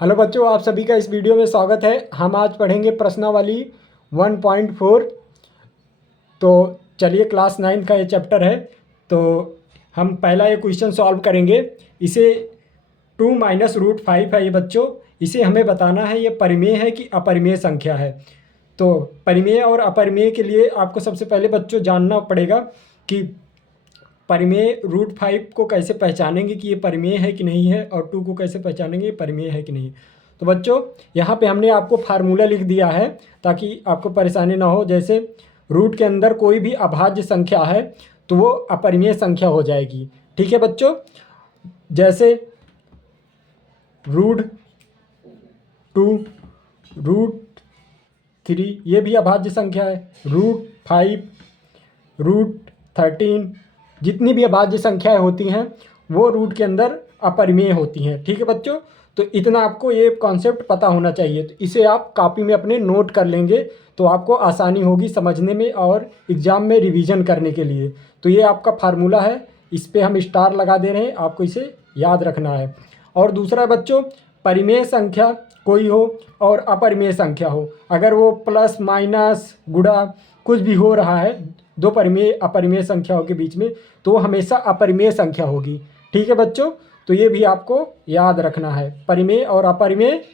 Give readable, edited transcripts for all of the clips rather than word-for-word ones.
Hello बच्चों, आप सभी का इस वीडियो में स्वागत है। हम आज पढ़ेंगे प्रश्नावली 1.4। तो चलिए, क्लास 9 का ये चैप्टर है। तो हम पहला ये क्वेश्चन सॉल्व करेंगे। इसे 2 - √5 है ये बच्चों। इसे हमें बताना है ये परिमेय है कि अपरिमेय संख्या है। तो परिमेय और अपरिमेय के लिए आपको सबसे पहले बच्चों जानना पड़ेगा कि परिमेय √5 को कैसे पहचानेंगे कि ये परिमेय है कि नहीं है, और 2 को कैसे पहचानेंगे ये परिमेय है कि नहीं। तो बच्चों, यहाँ पे हमने आपको फार्मूला लिख दिया है ताकि आपको परेशानी ना हो। जैसे रूट के अंदर कोई भी अभाज्य संख्या है तो वो अपरिमेय संख्या हो जाएगी। ठीक है बच्चों, जैसे √2, √3 ये भी अभाज्य संख्या है। √5, √13 जितनी भी अभाज्य संख्याएं होती हैं वो रूट के अंदर अपरिमेय होती हैं। ठीक है बच्चों, तो इतना आपको ये कॉन्सेप्ट पता होना चाहिए। तो इसे आप कॉपी में अपने नोट कर लेंगे तो आपको आसानी होगी समझने में और एग्ज़ाम में रिवीजन करने के लिए। तो ये आपका फार्मूला है, इस पर हम स्टार लगा दे रहे हैं, आपको इसे याद रखना है। और दूसरा बच्चों, परिमेय संख्या कोई हो और अपरिमेय संख्या हो, अगर वो प्लस माइनस गुणा कुछ भी हो रहा है दो परिमेय अपरिमेय संख्याओं के बीच में, तो वो हमेशा अपरिमेय संख्या होगी। ठीक है बच्चों, तो ये भी आपको याद रखना है। परिमेय और अपरिमेय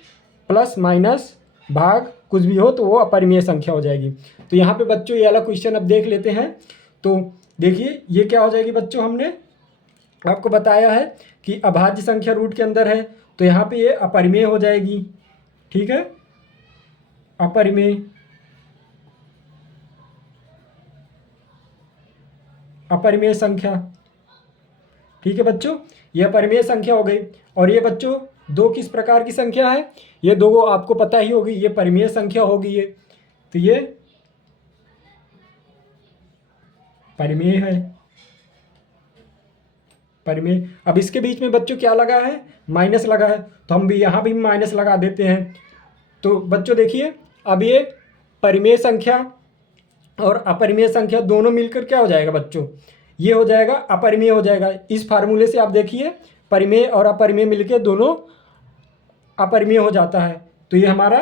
प्लस माइनस भाग कुछ भी हो तो वो अपरिमेय संख्या हो जाएगी। तो यहाँ पे बच्चों ये वाला क्वेश्चन अब देख लेते हैं। तो देखिए ये क्या हो जाएगी बच्चों, हमने आपको बताया है कि अभाज्य संख्या रूट के अंदर है तो यहाँ पे ये अपरिमेय हो जाएगी। ठीक है, अपरिमेय अपरिमेय संख्या। ठीक है बच्चों, यह अपरिमेय संख्या हो गई। और ये बच्चों दो किस प्रकार की संख्या है, ये दो आपको पता ही होगी। ये परिमेय संख्या होगी ये, तो ये परिमेय है, परिमेय। अब इसके बीच में बच्चों क्या लगा है, माइनस लगा है, तो हम भी यहाँ भी माइनस लगा देते हैं। तो बच्चों देखिए, अब ये परिमेय संख्या और अपरिमेय संख्या दोनों मिलकर क्या हो जाएगा बच्चों, ये हो जाएगा अपरिमेय हो जाएगा। इस फार्मूले से आप देखिए परिमेय और अपरिमेय मिलकर दोनों अपरिमेय हो जाता है, तो ये हमारा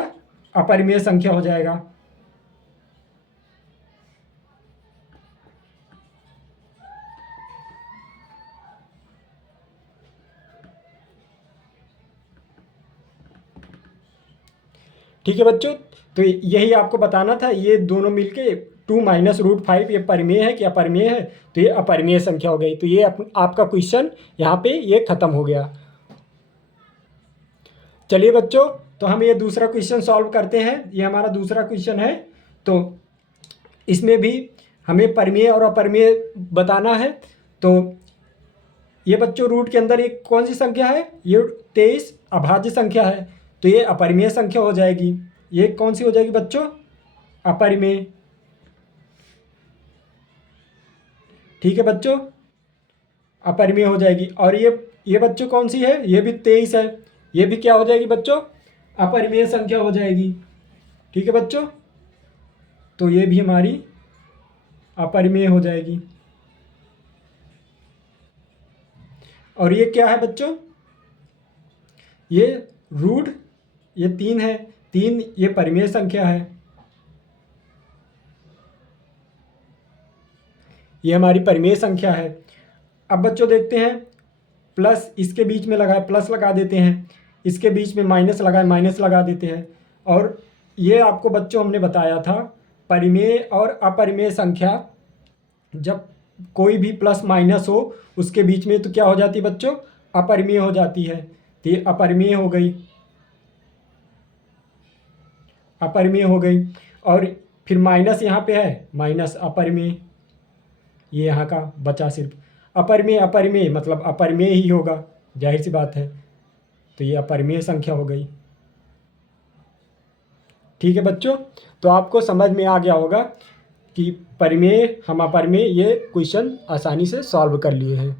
अपरिमेय संख्या हो जाएगा। ठीक है बच्चों, तो यही आपको बताना था। ये दोनों मिलके 2 - √5 ये परिमेय है कि अपरिमेय है, तो ये अपरिमेय संख्या हो गई। तो ये आपका क्वेश्चन यहाँ पे ये खत्म हो गया। चलिए बच्चों, तो हम ये दूसरा क्वेश्चन सॉल्व करते हैं। ये हमारा दूसरा क्वेश्चन है। तो इसमें भी हमें परिमेय और अपरिमेय बताना है। तो ये बच्चों रूट के अंदर एक कौन सी संख्या है, ये 23 अभाज्य संख्या है, तो ये अपरिमेय संख्या हो जाएगी। ये कौन सी हो जाएगी बच्चों, अपरिमेय। ठीक है बच्चों, अपरिमेय हो जाएगी। और ये बच्चों कौन सी है, ये भी 23 है, ये भी क्या हो जाएगी बच्चों, अपरिमेय संख्या हो जाएगी। ठीक है बच्चों, तो ये भी हमारी अपरिमेय हो जाएगी। और ये क्या है बच्चों, ये रूट ये 3 है, 3 ये परिमेय संख्या है, ये हमारी परिमेय संख्या है। अब बच्चों देखते हैं, प्लस इसके बीच में लगा है प्लस लगा देते हैं, इसके बीच में माइनस लगा है माइनस लगा देते हैं। और ये आपको बच्चों हमने बताया था, परिमेय और अपरिमेय संख्या जब कोई भी प्लस माइनस हो उसके बीच में तो क्या हो जाती है बच्चों, अपरिमेय हो जाती है। तो ये अपरिमेय हो गई, अपरिमेय हो गई। और फिर माइनस यहाँ पे है, माइनस अपरिमेय, ये यहाँ का बचा सिर्फ। अपरिमेय अपरिमेय मतलब अपरिमेय ही होगा, जाहिर सी बात है। तो ये अपरिमेय संख्या हो गई। ठीक है बच्चों, तो आपको समझ में आ गया होगा कि परिमेय हम अपरिमेय ये क्वेश्चन आसानी से सॉल्व कर लिए हैं।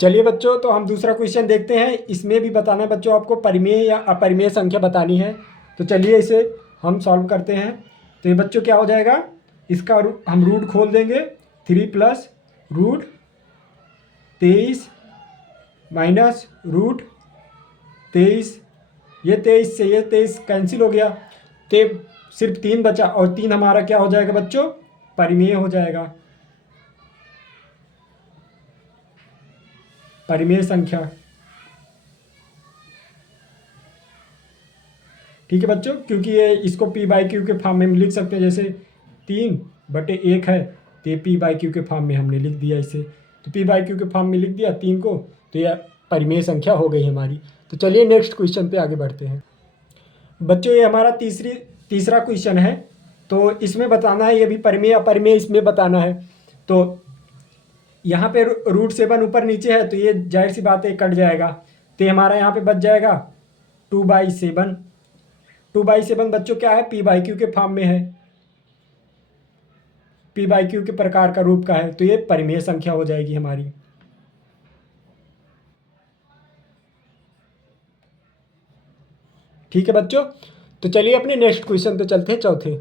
चलिए बच्चों, तो हम दूसरा क्वेश्चन देखते हैं। इसमें भी बताना है बच्चों आपको परिमेय या अपरिमेय संख्या बतानी है। तो चलिए इसे हम सॉल्व करते हैं। तो ये बच्चों क्या हो जाएगा, इसका हम रूट खोल देंगे, 3 + √23 - √23 23, ये 23 से ये 23 कैंसिल हो गया, तो सिर्फ 3 बचा, और 3 हमारा क्या हो जाएगा बच्चों, परिमेय हो जाएगा, परिमेय संख्या। ठीक है बच्चों, क्योंकि ये इसको p/q के फॉर्म में हम लिख सकते हैं, जैसे 3/1 है, तो ये p/q के फॉर्म में हमने लिख दिया इसे, तो p/q के फॉर्म में लिख दिया 3 को, तो यह परिमेय संख्या हो गई हमारी। तो चलिए नेक्स्ट क्वेश्चन पे आगे बढ़ते हैं बच्चों। ये हमारा तीसरा क्वेश्चन है, तो इसमें बताना है, ये भी परिमेय अपरिमेय इसमें बताना है। तो यहाँ पे √7 ऊपर नीचे है, तो ये जाहिर सी बात है कट जाएगा, तो हमारा यहाँ पे बच जाएगा 2/7। 2/7 बच्चों क्या है, p/q के फॉर्म में है, p/q के प्रकार का रूप का है, तो ये परिमेय संख्या हो जाएगी हमारी। ठीक है बच्चों, तो चलिए अपने नेक्स्ट क्वेश्चन पे चलते हैं, चौथे।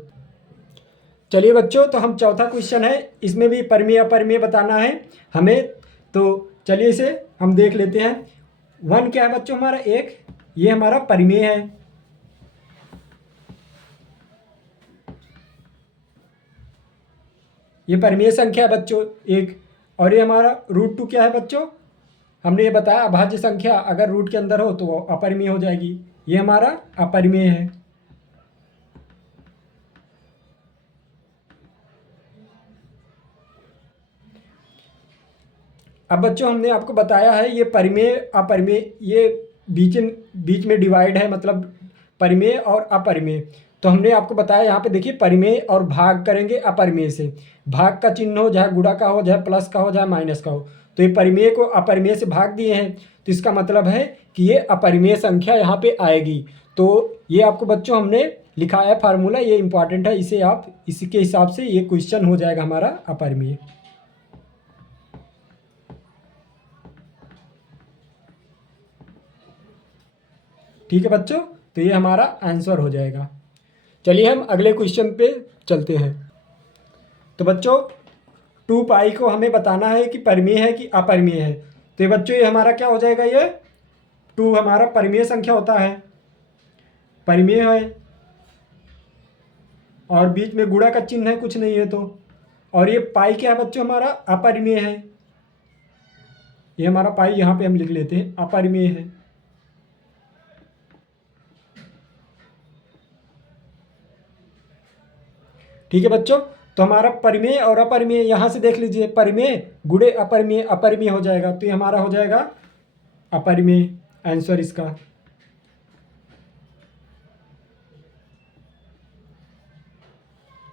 चलिए बच्चों, तो हम चौथा क्वेश्चन है, इसमें भी परिमेय अपरिमेय बताना है हमें। तो चलिए इसे हम देख लेते हैं। 1 क्या है बच्चों हमारा, 1, ये हमारा परिमेय है। ये परिमेय संख्या है बच्चों 1, और ये हमारा √2 क्या है बच्चों, हमने ये बताया अभाज्य संख्या अगर रूट के अंदर हो तो वो अपरिमेय हो जाएगी, ये हमारा अपरिमेय है। अब बच्चों हमने आपको बताया है ये परिमेय अपरिमेय, ये बीच में डिवाइड है, मतलब परिमेय और अपरिमेय। तो हमने आपको बताया यहाँ पे देखिए, परिमेय और भाग करेंगे अपरिमेय से, भाग का चिन्ह हो, चाहे गुणा का हो, चाहे प्लस का हो, चाहे माइनस का हो, तो ये परिमेय को अपरिमेय से भाग दिए हैं, तो इसका मतलब है कि ये अपरिमेय संख्या यहाँ पे आएगी। तो ये आपको बच्चों हमने लिखा है फार्मूला, ये इंपॉर्टेंट है, इसे आप इसी के हिसाब से ये क्वेश्चन हो जाएगा हमारा अपरिमेय। ठीक है बच्चों, तो ये हमारा आंसर हो जाएगा। चलिए हम अगले क्वेश्चन पे चलते हैं। तो बच्चों 2π को हमें बताना है कि परिमेय है कि अपरिमेय है। तो ये बच्चों ये हमारा क्या हो जाएगा, ये 2 हमारा परिमेय संख्या होता है, परिमेय है, और बीच में गुणा का चिन्ह है, कुछ नहीं है तो, और ये पाई क्या है बच्चों हमारा अपरिमेय है, ये हमारा पाई यहाँ पे हम लिख लेते हैं अपरिमेय है। ठीक है बच्चों, तो हमारा परिमेय और अपरिमेय यहाँ से देख लीजिए, परिमेय गुणे अपरिमेय, अपरिमेय हो जाएगा, तो ये हमारा हो जाएगा अपरिमेय आंसर इसका।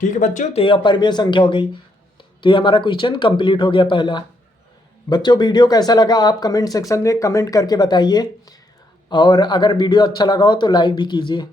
ठीक है बच्चों, तो ये अपरिमेय संख्या हो गई। तो ये हमारा क्वेश्चन कंप्लीट हो गया पहला। बच्चों वीडियो कैसा लगा आप कमेंट सेक्शन में कमेंट करके बताइए, और अगर वीडियो अच्छा लगा हो तो लाइक भी कीजिए।